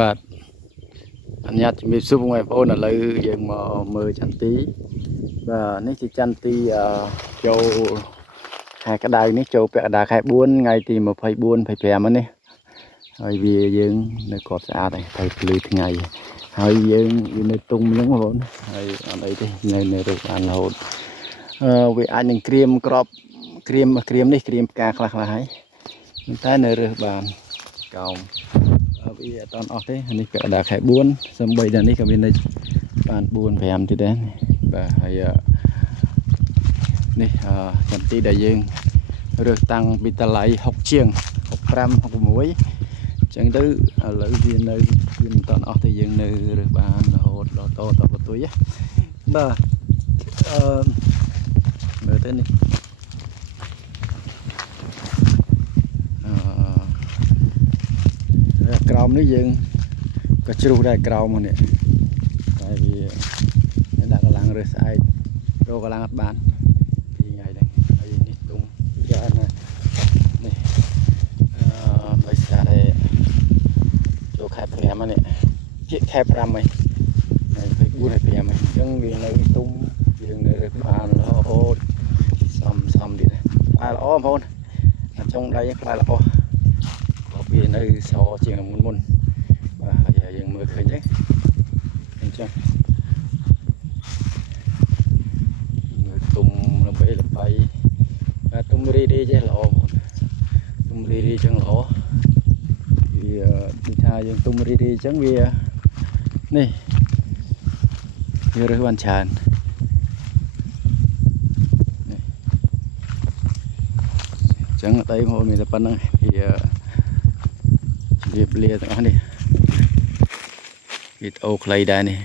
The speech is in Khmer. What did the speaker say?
បាទអញ្ញាតជំរាបសួរបងប្អូនឥឡូវយើងមកមើលចន្ទីបាទនេះជាចន្ទីចូលខែក្តៅនេះចូលពាក់កណ្ដាលខែ4ថ្ងៃទី24 25នេះហើយវាយើងនៅកប់ស្អាតហើយទៅភ្លឺថ្ងៃហើយយើងវានៅទុំអញ្ចឹងបងប្អូនហើយអត់អីទេនៅរើសបានរហូតវាអាចនឹងក្រៀមក្របក្រៀមនេះក្រៀមផ្កាខ្លះហើយតែនៅរើសបានកោមវាអត់តអស់ទេនេះពាក់កណ្ដាលខែ4សំបីតែនេះក៏មាននៅបាន4 5ទៀតដែរបាទហើយនេះចន្ទីដែលយើងរើសតាំងពីតម្លៃ60ជាង65 66អញ្ចឹងទៅឥឡូវវានៅវាមិនតអស់ទេយើងនៅរើសបានរហូតដល់តបន្ទុយបាទមើលទៅនេះក្រោមនេះយើងក៏ជ្រុះដែរក្រោមនេះតែវាដាក់កម្លាំងរើសស្អែករកកម្លាំងអត់បានពីថ្ងៃហ្នឹងហើយនេះទុំយ៉ាងណានេះដោយសារតែចូលខែ5ហ្នឹងជាខែ5ហ្នឹងហើយ24ហើយ5ហ្នឹងអញ្ចឹងវានៅទុំយើងនៅរើសបានរហូតសំទៀតផ្លែល្អបងប្អូនអាចុងដៃផ្លែល្អវានៅសជាងមុនបាទហើយយើងមើលឃើញទេអញ្ចឹងមើលទុំល្បីបាទទុំរីចេះល្អទុំរីចឹងល្អវានិយាយថាយើងទុំរីអញ្ចឹងវានេះវារើសបានច្រើនអញ្ចឹងអត់អីបងប្អូនមានតែប៉ុណ្្នឹងវាជម្រាបលាទាំងអស់នេះវីដេអូខ្លីដែរនេះ